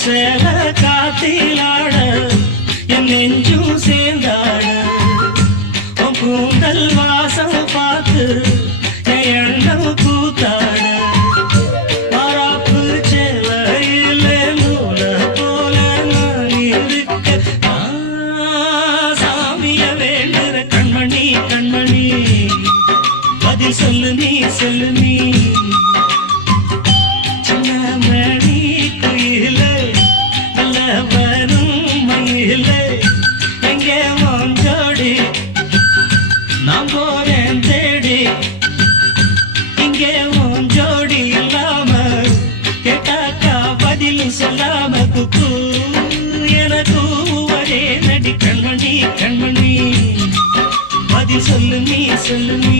சேல காத்திலாட என் நெஞ்சும் சேர்ந்தாட உன் கூந்தல் வாசம் பார்த்து என் எண்ணம் கூத்தாட மாறாப்பு சேலையில நூல போல நான் இருக்க சாமிய வேண்டுற கண்மணி கண்மணி பதில் சொல்லு நீ சொல்லு நீ நான் போறேன் தேடி இங்கே உன் ஜோடி இல்லாம கேட்டாக்கா பதில் சொல்லாம குக்கு எனக்கு ஒரே நடி கண்மணி கண்மணி பதில் சொல்லு நீ சொல்லு நீ